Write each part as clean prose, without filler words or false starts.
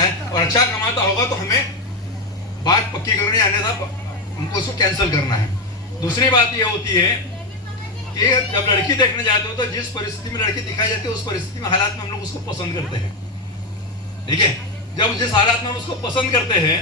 है और अच्छा कमाता होगा तो हमें बात पक्की करनी है, अन्यथा हमको उसको कैंसिल करना है। दूसरी बात ये होती है कि जब लड़की देखने जाते हो तो जिस परिस्थिति में लड़की दिखाई जाती है उस परिस्थिति में हालात में हम लोग उसको पसंद करते हैं, ठीक है। जब जिस हालात में हम उसको पसंद करते हैं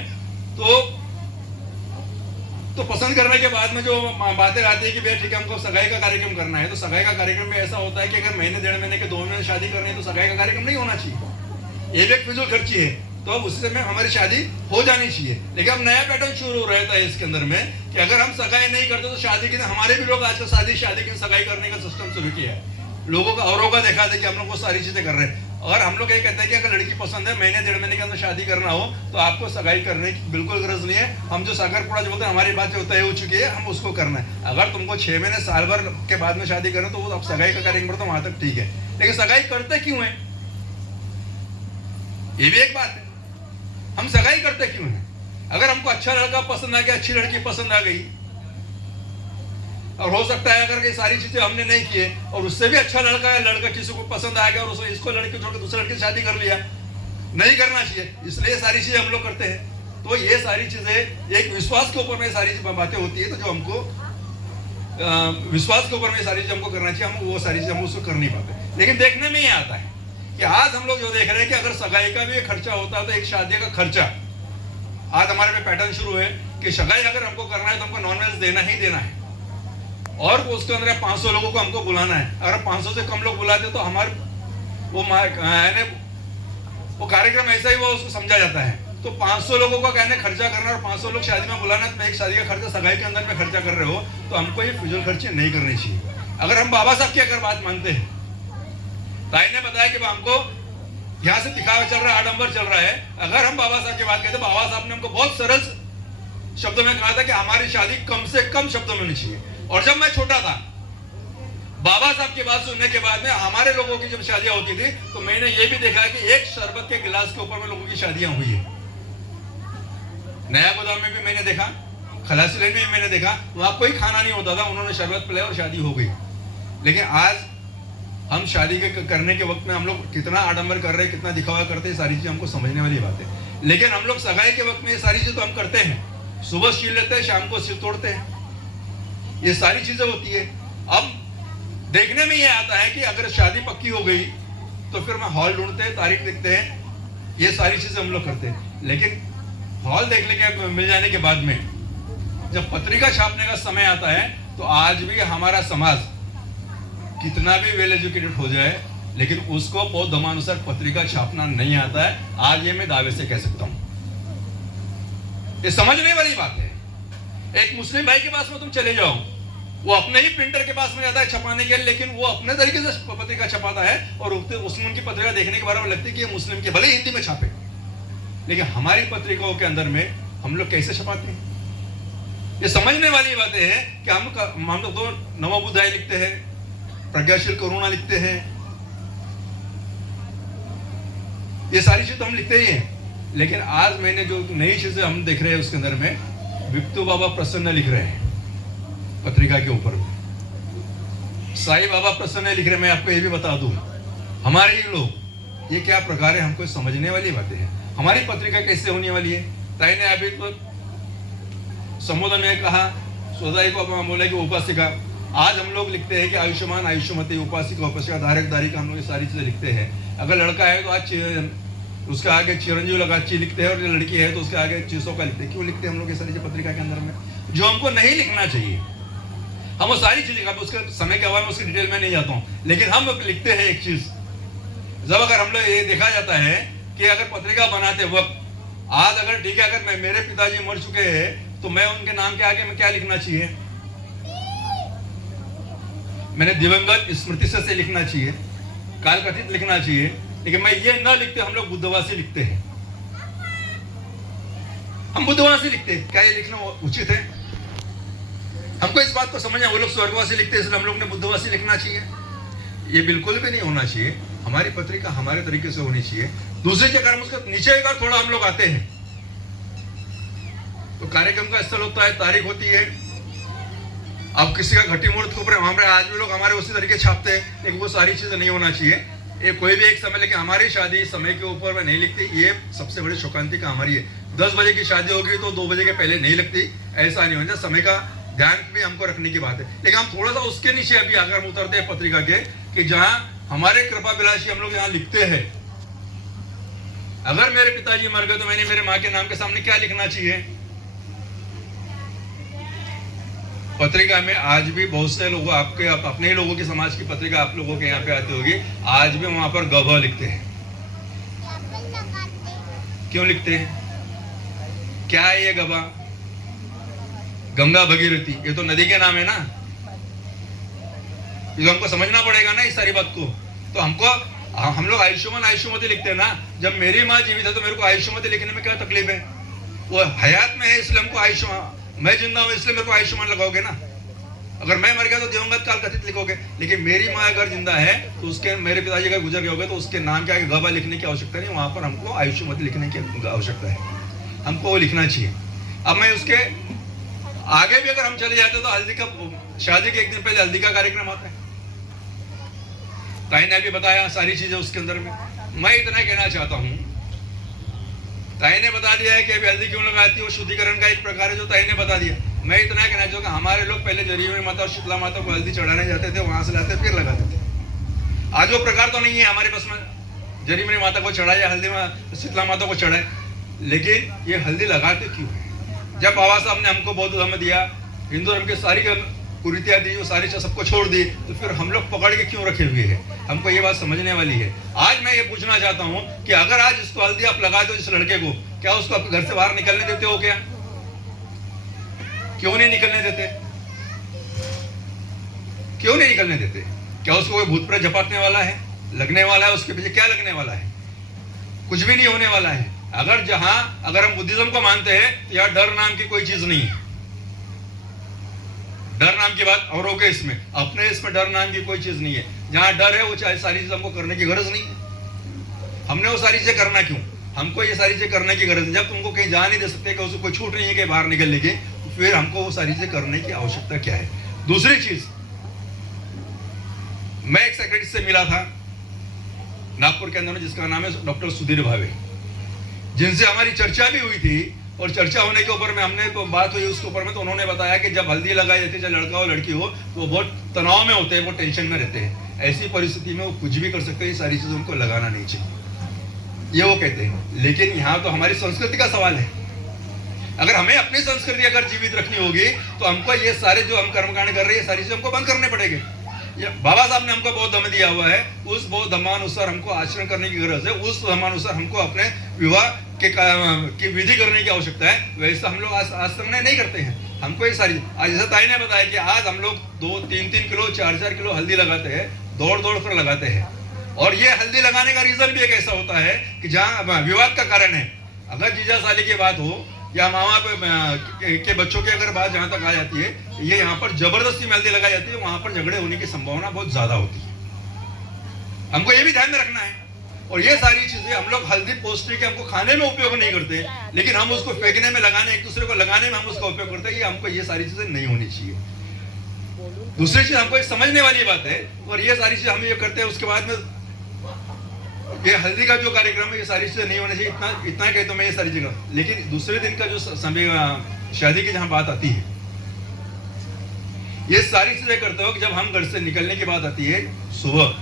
तो पसंद करने के बाद में जो बातें आती है कि भैया ठीक है हमको सगाई का कार्यक्रम करना है, तो सगाई का कार्यक्रम में ऐसा होता है कि अगर महीने 1.5 महीने के 2 महीने शादी करनी है तो सगाई का कार्यक्रम नहीं होना चाहिए। ये भी एक फिजूल खर्ची है, तो अब उसी समय हमारी शादी हो जानी चाहिए। लेकिन अब नया पैटर्न शुरू रहता है इसके अंदर में कि अगर हम सगाई नहीं करते तो शादी की, हमारे भी लोग आजकल शादी की सगाई करने का सिस्टम शुरू किया है। लोगों का औरों का देखा था कि हम लोग वो सारी चीजें कर रहे हैं। और हम लोग ये कहते हैं कि अगर लड़की पसंद है, महीने 1.5 महीने के अंदर शादी करना हो तो आपको सगाई करने की बिल्कुल गरज नहीं है। हम जो सागरपुरा जो बोलते हैं हमारी बात जो तय हो चुकी है, हम उसको करना है। अगर तुमको 6 महीने साल भर के बाद में शादी करना तो वो अब सगाई का कार्यक्रम तो वहां तक ठीक है, लेकिन सगाई करते क्यों है, ये भी एक बात है। हम सगाई करते क्यों है? अगर हमको अच्छा लड़का पसंद आ गया, अच्छी लड़की पसंद आ गई, और हो सकता है अगर ये सारी चीजें हमने नहीं किए और उससे भी अच्छा लड़का है, लड़का किसी को पसंद आ गया और उसको इसको लड़की छोड़ के दूसरे लड़के से शादी कर लिया, नहीं करना चाहिए, इसलिए ये सारी चीजें हम लोग करते हैं। तो ये सारी चीजें एक विश्वास के ऊपर में सारी बातें होती है, तो जो हमको विश्वास के ऊपर में सारी चीज हमको करना चाहिए, हम वो सारी चीज हम उसको कर नहीं पाते। लेकिन देखने में ये आता है कि आज हम लोग जो देख रहे हैं कि अगर सगाई का भी खर्चा होता है तो एक शादी का खर्चा, आज हमारे में पैटर्न शुरू है कि सगाई अगर हमको करना है तो हमको नॉनवेज देना ही देना है, और उसके अंदर 500 लोगों को हमको बुलाना है। अगर 500 से कम लोग बुलाते तो हमारे वो कार्यक्रम ऐसा ही वो उसको समझा जाता है। तो 500 लोगों का कहने खर्चा करना और 500 लोग शादी में बुलाना, तो एक शादी का खर्चा सगाई के अंदर में खर्चा कर रहे हो तो हमको ये फिजूल खर्चे नहीं करने चाहिए। अगर हम बाबा साहब की अगर बात मानते हैं, ताई ने बताया कि हमको यहाँ से दिखावा चल रहा है, आडंबर चल रहा है, अगर हम बाबा साहब की बात कहते, बाबा साहब ने हमको बहुत सरल शब्दों में कहा था कि हमारी शादी कम से कम शब्दों में होनी चाहिए। और जब मैं छोटा था, बाबा साहब की बात सुनने के बाद में हमारे लोगों की जब शादियां होती थी तो मैंने ये भी देखा कि एक शरबत के गिलास के ऊपर में लोगों की शादियां हुई है। नया गोदाम में भी मैंने देखा, खलासी लाइन में भी मैंने देखा, वहां कोई खाना नहीं होता था, उन्होंने शरबत पिलाया और शादी हो गई। लेकिन आज हम शादी के करने के वक्त में हम लोग कितना आडंबर कर रहे हैं, कितना दिखावा करते हैं, सारी चीज हमको समझने वाली बात है। लेकिन हम लोग सगाई के वक्त में ये सारी चीज तो हम करते हैं, सुबह सील लेते हैं, शाम को सिर तोड़ते हैं, ये सारी चीजें होती है। अब देखने में ये आता है कि अगर शादी पक्की हो गई तो फिर मैं हॉल ढूंढते हैं, तारीख देखते हैं, ये सारी चीजें हम लोग करते हैं। लेकिन हॉल देखने के मिल जाने के बाद में जब पत्रिका छापने का समय आता है तो आज भी हमारा समाज कितना भी वेल एजुकेटेड हो जाए, लेकिन उसको बहुत धर्मानुसार पत्रिका छापना नहीं आता है। आज ये मैं दावे से कह सकता हूं, ये समझने वाली बात है। एक मुस्लिम भाई के पास में तुम चले जाओ, वो अपने ही प्रिंटर के पास में जाता है छपाने के लिए, लेकिन वो अपने तरीके से पत्रिका छपाता है और उसमें उनकी पत्रिका देखने के बारे में लगती है कि ये मुस्लिम के, भले हिंदी में छापे, लेकिन हमारी पत्रिकाओं के अंदर में हम लोग कैसे छपाते हैं, ये समझने वाली बातें हैं कि हम लोग तो नमो बुद्धाय लिखते हैं, प्रज्ञाशील करुणा लिखते हैं, ये सारी चीज तो हम लिखते ही हैं। लेकिन आज मैंने जो नई चीजें हम देख रहे हैं उसके अंदर में विप्तु बाबा प्रसन्न लिख रहे हैं पत्रिका के ऊपर, साईं बाबा प्रसन्न लिख रहे हैं। मैं आपको ये भी बता दूं, हमारे ही लोग ये क्या प्रकार है, हमको समझने वाली बातें हैं। हमारी पत्रिका कैसे होने वाली है, ताई ने अभी तो संबोधन में कहा, सोदाई को बोला कि उपासिका, आज हम लोग लिखते हैं कि आयुष्मान आयुष्मती, उपासिका उपासिका, धारक धारिका, हम लोग ये सारी चीजें लिखते हैं। अगर लड़का है तो आज उसका आगे चिरंजीव लगा ची लिखते हैं, और जो लड़की है तो उसके आगे चीजों का लिखते हैं। क्यों लिखते हैं हम लोग ये सारी चीजें पत्रिका के अंदर में, जो हमको नहीं लिखना चाहिए। हम वो सारी चीजें, उसके समय के अभाव में उसकी डिटेल में नहीं जाता हूँ, लेकिन हम लोग लिखते हैं एक चीज, जब अगर हम लोग ये देखा जाता है कि अगर पत्रिका बनाते वक्त, आज अगर ठीक है, अगर मेरे पिताजी मर चुके हैं तो मैं उनके नाम के आगे में क्या लिखना चाहिए, मैंने दिवंगत स्मृति से लिखना चाहिए, काल कथित लिखना चाहिए। लेकिन मैं ये ना लिखते, हम लोग बुद्धवासी लिखते हैं, हम बुद्धवासी लिखते हैं। क्या ये लिखना उचित है? हमको इस बात को समझना, वो लोग स्वर्गवासी लिखते हैं इसलिए हम लोग ने बुद्धवासी लिखना चाहिए, ये बिल्कुल भी नहीं होना चाहिए। हमारी पत्रिका हमारे तरीके से होनी चाहिए। दूसरी जगह हम उसके नीचे एक और थोड़ा हम लोग आते हैं तो कार्यक्रम का स्थल होता है, तारीख होती है, अब किसी का घटी मुहूर्त के ऊपर हमारे आज भी लोग हमारे उसी तरीके छापते हैं, लेकिन वो सारी चीजें नहीं होना चाहिए। ये कोई भी एक समय, लेकिन हमारी शादी समय के ऊपर में नहीं लिखती। ये सबसे बड़ी शोकांति का हमारी है। 10 बजे की शादी होगी तो 2 बजे के पहले नहीं लगती, ऐसा नहीं होता। समय का ध्यान भी हमको रखने की बात है। लेकिन हम थोड़ा सा उसके नीचे अभी अगर हम उतरते हैं पत्रिका के, कि जहां हमारे कृपा विलासी हम लोग यहाँ लिखते हैं, अगर मेरे पिताजी मर गए तो मैंने मेरे माँ के नाम के सामने क्या लिखना चाहिए? पत्रिका में आज भी बहुत से लोग आपके अपने ही लोगों की समाज की पत्रिका आप लोगों के यहाँ पे आती होगी, आज भी वहां पर गभा लिखते हैं। क्यों लिखते हैं? क्या है ये गभा? गंगा भगीरथी, ये तो नदी के नाम है ना। ये हमको समझना पड़ेगा ना इस सारी बात को। तो हमको हम लोग आयुष्मान आयुष्मती लिखते हैं ना। जब मेरी माँ जीवित है तो मेरे को आयुष्मती लिखने में क्या तकलीफ है? वो हयात में है इसलिए हमको आयुष्मान, मैं जिंदा हूं इसलिए मेरे को आयुष्मान लगाओगे ना। अगर मैं मर गया तो दिवंगत काल कथित लिखोगे, लेकिन मेरी माँ अगर जिंदा है तो उसके, मेरे पिताजी अगर गुजर गए होगे तो उसके नाम के आगे गभा लिखने की आवश्यकता नहीं, वहां पर हमको आयुष्मती लिखने की आवश्यकता है। हमको वो लिखना चाहिए। अब मैं उसके आगे भी अगर हम चले जाते तो हल्दी का, शादी के एक दिन पहले हल्दी का कार्यक्रम आता है। ताई ने अभी बताया सारी चीजें उसके अंदर में। मैं इतना कहना चाहता हूं, ताई ने बता दिया है कि अभी हल्दी क्यों लगाती है, वो शुद्धिकरण का एक प्रकार है जो ताई ने बता दिया। मैं इतना कहना चाहूँगा, हमारे लोग पहले जरीमणी माता और शीतला माता को हल्दी चढ़ाने जाते थे, वहां से लाते फिर लगाते थे। आज वो प्रकार तो नहीं है हमारे पास में जरीमणी माता को चढ़ाए, हल्दी शीतला माता को चढ़ाए, लेकिन ये हल्दी लगाते क्यों है? जब बाबा साहब ने हमको बौद्ध धर्म दिया, हिंदू धर्म की सारी कुरीतियां दी, वो सारी सबको छोड़ दी, तो फिर हम लोग पकड़ के क्यों रखे हुए हैं? हमको ये बात समझने वाली है। आज मैं ये पूछना चाहता हूं कि अगर आज इसको हल्दी आप लगा दो इस लड़के को, क्या उसको आप घर से बाहर निकलने देते हो? क्या क्यों नहीं निकलने देते? क्यों नहीं निकलने देते? क्या उसको कोई भूत प्रेत झपटने वाला है, लगने वाला है? उसके पीछे क्या लगने वाला है? कुछ भी नहीं होने वाला है। अगर हम बुद्धिज्म को मानते हैं तो यहाँ डर नाम की कोई चीज नहीं है। डर नाम की बात औरों के इसमें, अपने इसमें डर नाम की कोई चीज नहीं है। जहां डर है वो सारी चीज हमको करने की गरज नहीं है। हमने वो सारी चीजें करना क्यों? हमको ये सारी चीजें करने की गरज नहीं। जब तुमको कहीं जा नहीं दे सकते, कि उसको कोई छूट नहीं है कि बाहर निकलने की, तो फिर हमको वो सारी चीजें करने की आवश्यकता क्या है? दूसरी चीज, मैं एक सेक्रेटरी से मिला था नागपुर के अंदर में, जिसका नाम है डॉक्टर सुधीर भावे, जिनसे हमारी चर्चा भी हुई थी। और चर्चा होने के ऊपर में हमने तो बात हुई उसके ऊपर में, तो उन्होंने बताया कि जब हल्दी लगाई जाती है, चाहे लड़का हो लड़की हो, तो वो बहुत तनाव में होते हैं, वो टेंशन में रहते हैं। ऐसी परिस्थिति में वो कुछ भी कर सकते हैं, ये सारी चीजें उनको लगाना नहीं चाहिए, ये वो कहते हैं। लेकिन यहाँ तो हमारी संस्कृति का सवाल है। अगर हमें अपनी संस्कृति अगर जीवित रखनी होगी तो हमको ये सारे जो हम कर्मकांड कर रहे हैं, ये सारी चीजें हमको बंद करने पड़ेंगे। बाबा साहब ने हमको बौद्ध धर्म दिया हुआ है, उस बौद्ध धर्मानुसार हमको आचरण करने की गरज है, उस धर्मानुसार हमको अपने विवाह की विधि करने की आवश्यकता है। वैसा हम लोग आश्रम में नहीं करते हैं। हमको ये सारी, आज जैसा ताई ने बताया कि आज हम लोग 2-3 किलो 4-4 किलो हल्दी लगाते हैं, दौड़ कर लगाते हैं। और ये हल्दी लगाने का रीजन भी एक ऐसा होता है कि जहाँ विवाद का कारण है, अगर जीजा साली की बात हो या मामा के बच्चों की अगर बात जहां तक आ जाती है, ये यहाँ पर जबरदस्ती में हल्दी लगाई जाती है, वहां पर झगड़े होने की संभावना बहुत ज्यादा होती है। हमको ये भी ध्यान में रखना है। और ये सारी चीजें हम लोग हल्दी पौष्टिक हमको खाने में उपयोग नहीं करते, लेकिन हम उसको फेंकने में, लगाने, एक दूसरे को लगाने में हम उसका उपयोग करते हैं। ये हमको ये सारी चीजें नहीं होनी चाहिए। दूसरी चीज हमको समझने वाली बात है, और ये सारी चीजें हम ये करते हैं। उसके बाद में ये हल्दी का जो कार्यक्रम है, ये सारी चीजें नहीं होनी चाहिए। इतना कहता मैं ये सारी जगह। लेकिन दूसरे दिन का जो समय शादी की जहां बात आती है, ये सारी चीजें करते हो कि जब हम घर से निकलने की बात आती है, सुबह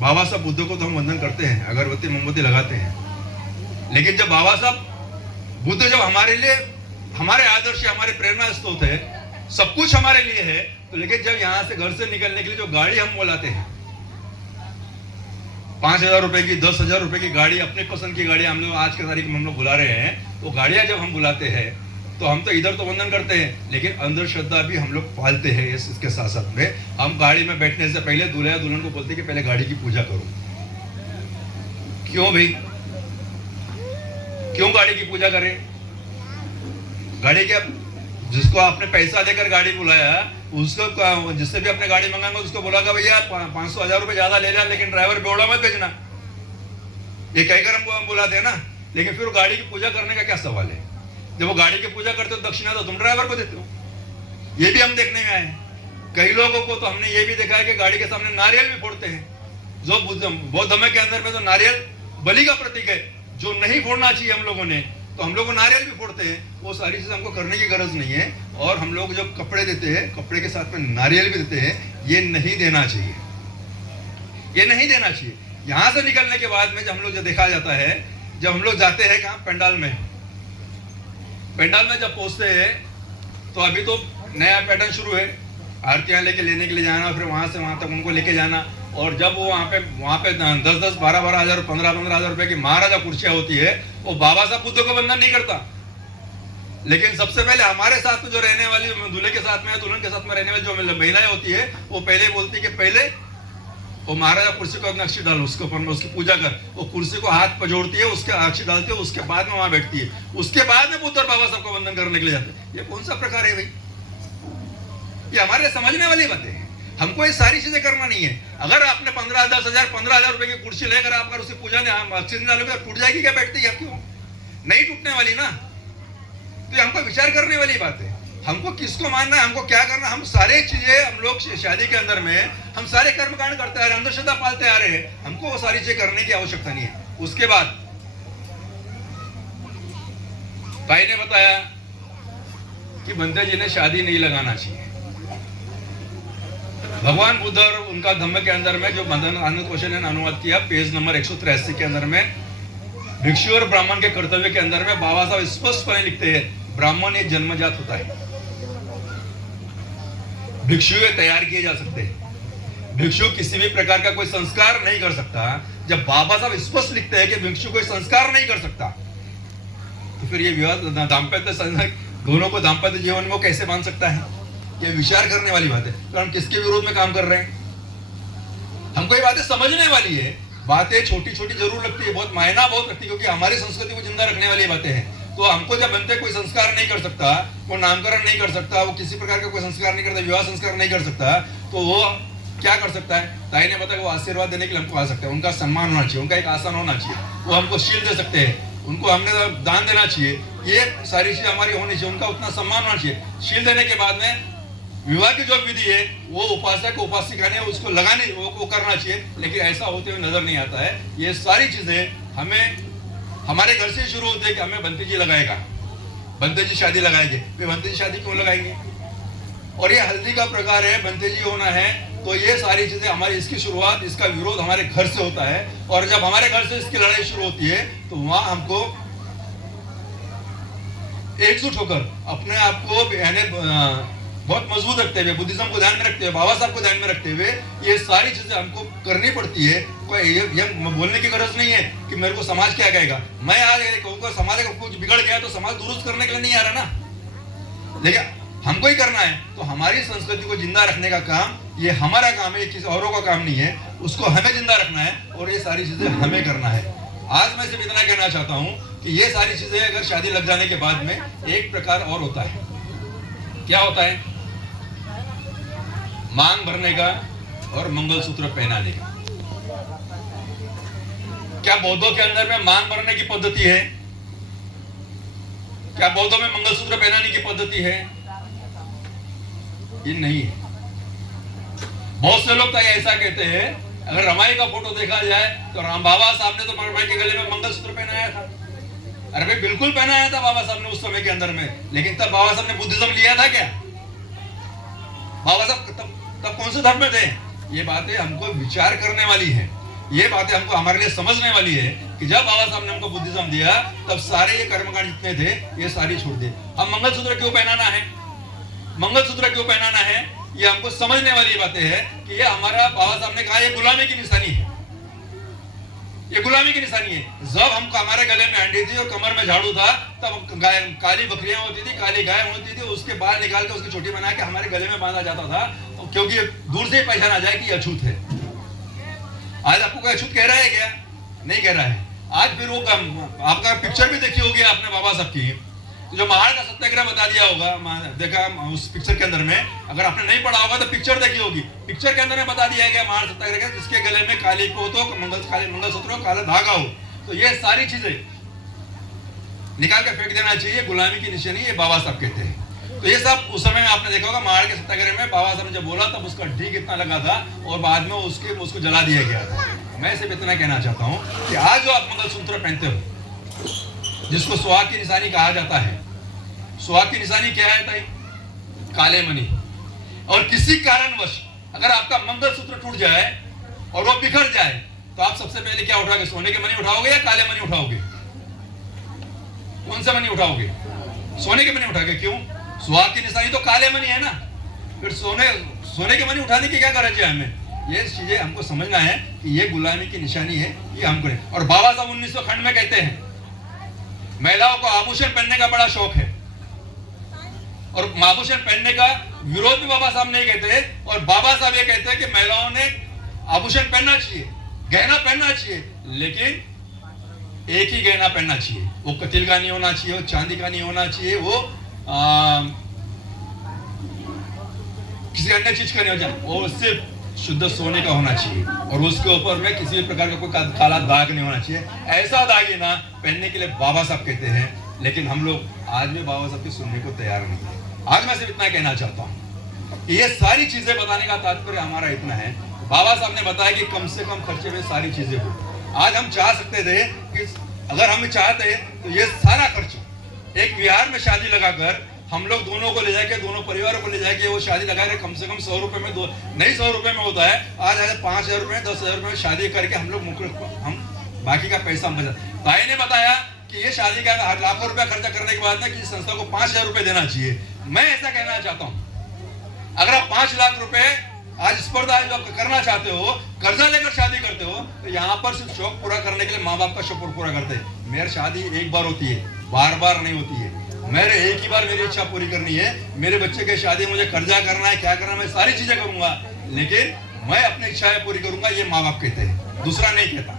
बाबा साहब बुद्ध को तो हम वंदन करते हैं, अगरबत्ती मोमबत्ती लगाते हैं। लेकिन जब बाबा साहब बुद्ध जब हमारे लिए, हमारे आदर्श, हमारे प्रेरणा स्रोत है, सब कुछ हमारे लिए है, तो लेकिन जब यहाँ से घर से निकलने के लिए जो गाड़ी हम बुलाते हैं, 5,000 रुपए की, 10,000 रुपए की गाड़ी, अपने पसंद की गाड़ी हम लोग आज के तारीख में हम लोग बुला रहे हैं, तो गाड़ियां जब हम बुलाते हैं तो हम तो इधर तो वंदन करते हैं, लेकिन अंदर श्रद्धा भी हम लोग पालते हैं। इसके साथ साथ में हम गाड़ी में बैठने से पहले दूल्हा दुल्हन को बोलते हैं कि पहले गाड़ी की पूजा करो। क्यों भाई? क्यों गाड़ी की पूजा करें? गाड़ी के, जिसको आपने पैसा देकर गाड़ी बुलाया, उसको, जिससे भी अपने गाड़ी मंगाएंगे उसको बोला भैया 500-1000 रुपए ज्यादा ले लिया, लेकिन ड्राइवर बेवड़ा मत भेजना, ये कहकर हम बुलाते हैं ना। लेकिन फिर गाड़ी की पूजा करने का क्या सवाल है? जब वो गाड़ी की पूजा करते हो दक्षिणा तो तुम ड्राइवर को देते हो। ये भी हम देखने में आए हैं। कई लोगों को तो हमने ये भी देखा है कि गाड़ी के सामने नारियल भी फोड़ते हैं। जो बौद्ध धर्म के अंदर में तो नारियल बलि का प्रतीक है, जो नहीं फोड़ना चाहिए हम लोगों ने, तो हम लोग नारियल भी फोड़ते हैं। वो सारी चीजें हमको करने की गरज नहीं है। और हम लोग जब कपड़े देते हैं, कपड़े के साथ में नारियल भी देते हैं, ये नहीं देना चाहिए, ये नहीं देना चाहिए। यहाँ से निकलने के बाद में जब हम लोग जो देखा जाता है, जब हम लोग जाते हैं कहाँ, पंडाल में, पंडाल में जब पहुंचते हैं तो अभी तो नया पैटर्न शुरू है, आरतियां लेके लेने के लिए जाना, फिर वहां से वहां तक उनको लेके जाना। और जब वो वहां पे 10-10, 12-12 हजार, 15-15 हजार रुपए की महाराजा कुर्सियां होती है, वो बाबा साहब बुद्ध को बंधन नहीं करता। लेकिन सबसे पहले हमारे साथ में जो रहने वाली दूल्हे के साथ में, दुल्हन के साथ में रहने वाली जो महिलाएं होती है, वो पहले बोलती है कि पहले वो महाराजा कुर्सी को अपना अक्षी डाल, उसके ऊपर में उसकी पूजा कर, वो कुर्सी को हाथ पर जोड़ती है, उसके अक्षी डालती है, उसके बाद में वहां बैठती है, उसके बाद में बुद्ध और बाबा साहब को वंदन करने के लिए जाते हैं। ये कौन सा प्रकार है भाई? ये हमारे समझने वाली बातें हैं। हमको ये सारी चीजें करना नहीं है। अगर आपने 15, 10 हजार, 15 हजार रुपए की कुर्सी लेकर आप उसकी पूजा ने अक्षी डालोगे, टूट जाएगी क्या बैठती है? क्यों नहीं टूटने वाली ना? तो हमको विचार करने वाली बात है। हमको किसको मानना है, हमको क्या करना, हम सारे चीजें, हम लोग शादी के अंदर में हम सारे कर्मकांड करते आ रहे हैं, अंधश्रद्धा पालते आ रहे हैं। हमको वो सारी चीजें करने की आवश्यकता नहीं है। उसके बाद भाई ने बताया कि बंदे जी ने शादी नहीं लगाना चाहिए। भगवान बुद्ध और उनका धम्म के अंदर में जो बंधन आनंद क्वेश्चन ने अनुवाद किया, पेज नंबर 183 के अंदर में, भिक्षु और ब्राह्मण के कर्तव्य के अंदर में बाबा साहब स्पष्टपणे लिखते हैं, ब्राह्मण एक जन्मजात होता है, भिक्षु तैयार किए जा सकते हैं, भिक्षु किसी भी प्रकार का कोई संस्कार नहीं कर सकता। जब बाबा साहब स्पष्ट लिखते हैं कि भिक्षु कोई संस्कार नहीं कर सकता, तो फिर ये विवाह दाम्पत्य दोनों को दाम्पत्य जीवन में कैसे मान सकता है? ये विचार करने वाली बात है। तो हम किसके विरोध में काम कर रहे हैं? हमको ये बातें समझने वाली है। बातें छोटी छोटी जरूर लगती है, बहुत मायना बहुत रखती है, क्योंकि हमारी संस्कृति को जिंदा रखने वाली बातें हैं। तो हमको जब बनते कोई संस्कार नहीं कर सकता, वो नामकरण नहीं कर सकता, वो किसी प्रकार का कोई संस्कार नहीं करता, विवाह संस्कार नहीं कर सकता, तो वो क्या कर सकता है? ताई ने बताया वो आशीर्वाद देने के लिए हमको आ सकता है, उनका सम्मान होना चाहिए, उनका एक आसन होना चाहिए, वो हमको शील दे सकते हैं, उनको हमने दान देना चाहिए, ये सारी चीज हमारी होनी चाहिए, उनका उतना सम्मान होना चाहिए। शील देने के बाद में विवाह की जो विधि है वो उपासक उपासिका ने उसको लगाने वो करना चाहिए, लेकिन ऐसा होते हुए नजर नहीं आता है। ये सारी चीजें हमें हमारे घर से शुरू होते हैं कि हमें बंती जी लगाएगा, बंते जी शादी लगाएंगे। वे बंते जी शादी क्यों लगाएंगे? और ये हल्दी का प्रकार है, बंते जी होना है, तो ये सारी चीजें हमारी, इसकी शुरुआत, इसका विरोध हमारे घर से होता है। और जब हमारे घर से इसकी लड़ाई शुरू होती है तो वहां हमको एकजुट होकर अपने आप को बहुत मजबूत रखते हुए, बुद्धिज्म को ध्यान में रखते हुए, बाबा साहब को ध्यान में रखते हुए ये सारी चीजें हमको करनी पड़ती है। कोई ये बोलने की गरज नहीं है कि मेरे को समाज क्या कहेगा। मैं आज कहूँगा समाज का कुछ बिगड़ गया तो समाज दुरुस्त करने के लिए नहीं आ रहा ना, लेकिन हमको ही करना है। तो हमारी संस्कृति को जिंदा रखने का काम ये हमारा काम है, किसी औरों का काम नहीं है। उसको हमें जिंदा रखना है और ये सारी चीजें हमें करना है। आज मैं सिर्फ इतना कहना चाहता हूँ कि ये सारी चीजें अगर शादी लग जाने के बाद में एक प्रकार और होता है। क्या होता है? मांग भरने का और मंगलसूत्र पहनाने का। क्या बौद्धों के अंदर में मांग भरने की पद्धति है? क्या बौद्धों में मंगलसूत्र पहनाने की पद्धति है? ये नहीं है। बहुत से लोग तो ऐसा कहते हैं, अगर रमाई का फोटो देखा जाए तो राम बाबा साहब ने तो रमाई के गले में मंगलसूत्र पहनाया था। अरे भाई बिल्कुल पहनाया था बाबा साहब ने उस समय के अंदर में, लेकिन तब बाबा साहब ने बुद्धिज्म लिया था क्या? बाबा साहब तब कौन से धर्म में थे? ये बातें हमको विचार करने वाली है, ये बातें हमको हमारे लिए समझने वाली है कि जब बाबा साहब ने हमको बुद्धिज्म दिया तब सारे ये कर्मकांड जितने थे ये सारी छोड़ दिए। अब मंगलसूत्र क्यों पहनाना है? मंगलसूत्र क्यों पहनाना है? ये हमको समझने वाली बातें है कि ये हमारा, बाबा साहब ने कहा, ये गुलामी की निशानी है, ये गुलामी की निशानी है। जब हमको हमारे गले में अंडी थी और कमर में झाड़ू था, तब काली बकरियां होती थी, काली गाय होती थी, उसके बाल निकाल के उसकी चोटी बना के हमारे गले में बांधा जाता था, क्योंकि दूर से ही पहचाना जाए कि अछूत है। आज आपको कोई अछूत कह रहा है क्या? नहीं कह रहा है। आज फिर वो आपका पिक्चर भी देखी होगी आपने बाबा साहब की, तो जो महाड़ का सत्याग्रह बता दिया होगा, देखा उस पिक्चर के अंदर में, अगर आपने नहीं पढ़ा होगा तो पिक्चर देखी होगी। पिक्चर के अंदर में बता दिया गया महाड़ सत्याग्रह, जिसके गले में काली पोत हो, मंगलसूत्र हो, काला धागा हो, तो ये सारी चीजें निकाल के फेंक देना चाहिए। गुलामी की निशानी ये बाबा साहब कहते हैं। तो ये सब उस समय में आपने देखा होगा महाड़ के सत्याग्रह में बाबा साहब ने जब बोला तब उसका ढीक इतना लगा था और बाद में उसको जला दिया गया था। मैं सिर्फ इतना कहना चाहता हूँ कि आज जो आप मंगलसूत्र पहनते हो, जिसको सुहाग की निशानी कहा जाता है, सुहाग की निशानी क्या है ताई? काले मणि। और किसी कारणवश अगर आपका मंगलसूत्र टूट जाए और वो बिखर जाए तो आप सबसे पहले क्या उठाओगे? सोने के मणि उठाओगे या काले मणि उठाओगे? कौन सा मणि उठाओगे? सोने के मणि उठाओगे। क्यों? सुहाग की निशानी तो काले मणि है ना, फिर सोने के मणि उठाने की क्या गरज है? हमें ये चीजें हमको समझना है कि ये गुलामी की निशानी है, ये हमको नहीं। और बाबा साहब 1900 खंड में कहते हैं महिलाओं को आभूषण पहनने का बड़ा शौक है, और आभूषण पहनने का विरोध भी बाबा साहब नहीं कहते, और बाबा साहब ये कहते हैं कि महिलाओं ने आभूषण पहनना चाहिए, गहना पहनना चाहिए, लेकिन एक ही गहना पहनना चाहिए। वो कतिल का नहीं होना चाहिए, वो चांदी का नहीं होना चाहिए, वो किसी अन्य चीज का नहीं होना चाहिए, वो सिर्फ शुद्ध सोने का होना चाहिए, और उसके ऊपर में किसी भी प्रकार का कोई काला दाग नहीं होना चाहिए। ऐसा दाग ही ना पहनने के लिए बाबा साहब कहते हैं, लेकिन हम लोग आज भी बाबा साहब की सुनने को तैयार नहीं है। आज मैं सिर्फ इतना कहना चाहता हूँ, ये सारी चीजें बताने का तात्पर्य हमारा इतना है, बाबा साहब ने बताया कि कम से कम खर्चे में सारी चीजें हो। आज हम चाह सकते थे कि अगर हम चाहते तो ये सारा खर्च एक विहार में शादी लगाकर हम लोग दोनों को ले जाके, दोनों परिवारों को ले जाके वो शादी लगा के कम से कम 100 रुपए में, नहीं 100 रुपए में होता है, आज 5,000 रुपए 10,000 रुपए में शादी करके हम लोग हम बाकी का पैसा हम बचा। भाई ने बताया कि ये शादी का लाखों रुपया खर्चा करने के बाद ना किसी संस्था को 5,000 रुपए देना चाहिए। मैं ऐसा कहना चाहता हूँ, अगर आप 5 लाख रुपए आज स्पर्धा जो करना चाहते हो, कर्जा लेकर शादी करते हो, तो यहाँ पर सिर्फ शौक पूरा करने के लिए माँ बाप का शौक पूरा करते हैं। मेरी शादी एक बार होती है, बार बार नहीं होती है। मेरे एक ही बार मेरी इच्छा पूरी करनी है, मेरे बच्चे की शादी मुझे कर्जा करना है, क्या करना है, मैं सारी चीजें करूंगा, लेकिन मैं अपनी इच्छाएं पूरी करूंगा, ये माँ बाप कहते हैं, दूसरा नहीं कहता।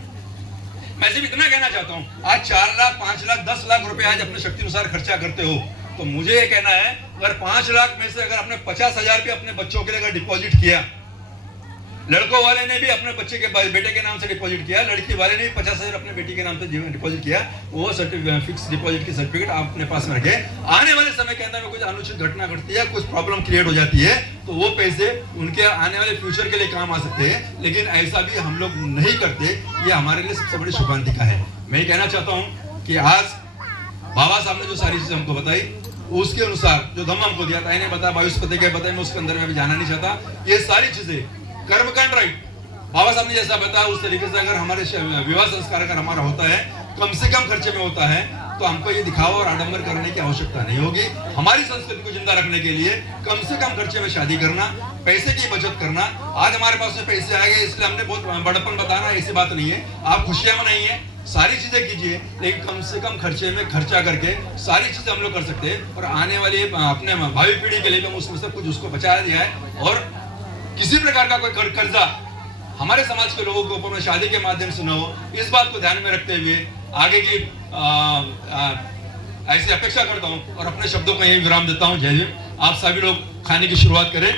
मैं सिर्फ इतना कहना चाहता हूँ, आज 4 लाख 5 लाख 10 लाख रुपए आज अपने शक्ति अनुसार खर्चा करते हो, तो मुझे ये कहना है अगर 5 लाख में से अगर आपने 50,000 भी अपने बच्चों के लिए अगर डिपॉजिट किया, लड़कों वाले ने भी अपने बच्चे के बेटे के नाम से डिपॉजिट किया, लड़की वाले ने भी 50,000 अपने बेटी के नाम से डिपॉजिट किया, वो फिक्स डिपॉजिट की सर्टिफिकेट आप अपने पास में रखे। आने वाले समय के अंदर में कुछ अनुचित घटना घटती है, कुछ प्रॉब्लम क्रिएट हो जाती है, तो वो पैसे उनके आने वाले फ्यूचर के लिए काम आ सकते हैं, लेकिन ऐसा भी हम लोग नहीं करते। ये हमारे लिए सबसे बड़ी शुभांतिका है। मैं ये कहना चाहता हूँ कि आज बाबा साहब ने जो सारी चीजें हमको बताई, उसके अनुसार जो धम्म हमको दिया था, इन्हें बताया, वायुस्पति के बताया, मैं उसके अंदर में भी जाना नहीं चाहता। ये सारी चीजें कर्मकांड राइट बाबा साहब ने जैसा बताया उस तरीके से अगर हमारे विवाह संस्कार अगर हमारा होता है, कम से कम खर्चे में होता है, तो हमको ये दिखावा और आडंबर करने की आवश्यकता नहीं होगी। हमारी संस्कृति को जिंदा रखने के लिए कम से कम खर्चे में शादी करना, पैसे की बचत करना। आज हमारे पास में पैसे आ गए इसलिए हमने बहुत बड़पन बताना, ऐसी बात नहीं है। आप खुशियां मनाइए, सारी चीजें कीजिए, लेकिन कम से कम खर्चे में खर्चा करके सारी चीजें हम लोग कर सकते हैं, और आने वाली अपने भावी पीढ़ी के लिए भी हम उसमें सब कुछ उसको बचाया दिया है। और किसी प्रकार का कोई कर्जा हमारे समाज के लोगों के ऊपर में शादी के माध्यम से न हो, इस बात को ध्यान में रखते हुए आगे की ऐसी अपेक्षा करता हूं और अपने शब्दों को यही विराम देता हूं। जय हिंद। आप सभी लोग खाने की शुरुआत करें।